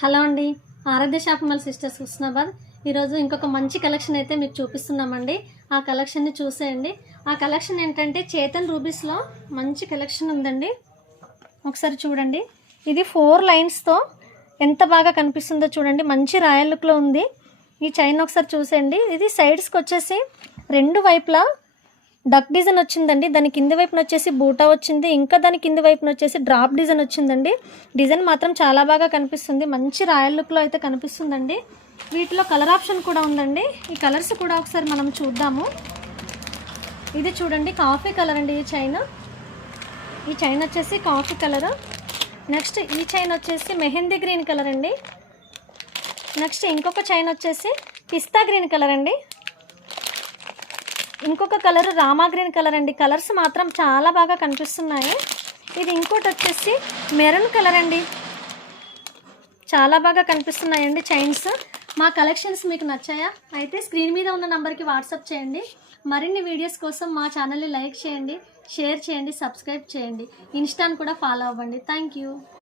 Hello అండి, ఆరాధ్య shopping mall sisters Husnabad. ఈరోజు ఇంకొక మంచి కలెక్షన్ అయితే మీకు చూపిస్తున్నామండి. ఆ కలెక్షన్ని చూసేయండి. ఆ కలెక్షన్ ఏంటంటే చేతన్ రూబీస్లో మంచి కలెక్షన్ ఉందండి. ఒకసారి చూడండి. ఇది 4 లైన్స్తో ఎంత బాగా కనిపిస్తుందో చూడండి. మంచి రాయల్ లుక్లో ఉంది. ఈ చైన్ ఒకసారి చూసేయండి. ఇది సైడ్స్కి వచ్చేసి రెండు వైపులా డక్ డిజైన్ వచ్చిందండి. దాని కింది వైపున వచ్చేసి బూటా వచ్చింది. ఇంకా దాని కింది వైపున వచ్చేసి డ్రాప్ డిజైన్ వచ్చిందండి. డిజైన్ మాత్రం చాలా బాగా కనిపిస్తుంది. మంచి రాయల్ లుక్లో అయితే కనిపిస్తుందండి. వీటిలో కలర్ ఆప్షన్ కూడా ఉందండి. ఈ కలర్స్ కూడా ఒకసారి మనం చూద్దాము. ఇది చూడండి, కాఫీ కలర్ అండి. ఈ చైన్ వచ్చేసి కాఫీ కలర్. నెక్స్ట్ ఈ చైన్ వచ్చేసి మెహందీ గ్రీన్ కలర్ అండి. నెక్స్ట్ ఇంకొక చైన్ వచ్చేసి పిస్తా గ్రీన్ కలర్ అండి. ఇంకొక కలర్ రామా గ్రీన్ కలర్ అండి. కలర్స్ మాత్రం చాలా బాగా కనిపిస్తున్నాయి. ఇది ఇంకోటి వచ్చేసి మెరూన్ కలర్ అండి. చాలా బాగా కనిపిస్తున్నాయండి చైన్స్. మా కలెక్షన్స్ మీకు నచ్చాయా? అయితే స్క్రీన్ మీద ఉన్న నంబర్కి వాట్సాప్ చేయండి. మరిన్ని వీడియోస్ కోసం మా ఛానల్ని లైక్ చేయండి, షేర్ చేయండి, సబ్స్క్రైబ్ చేయండి. ఇన్స్టాని కూడా ఫాలో అవ్వండి. Thank you.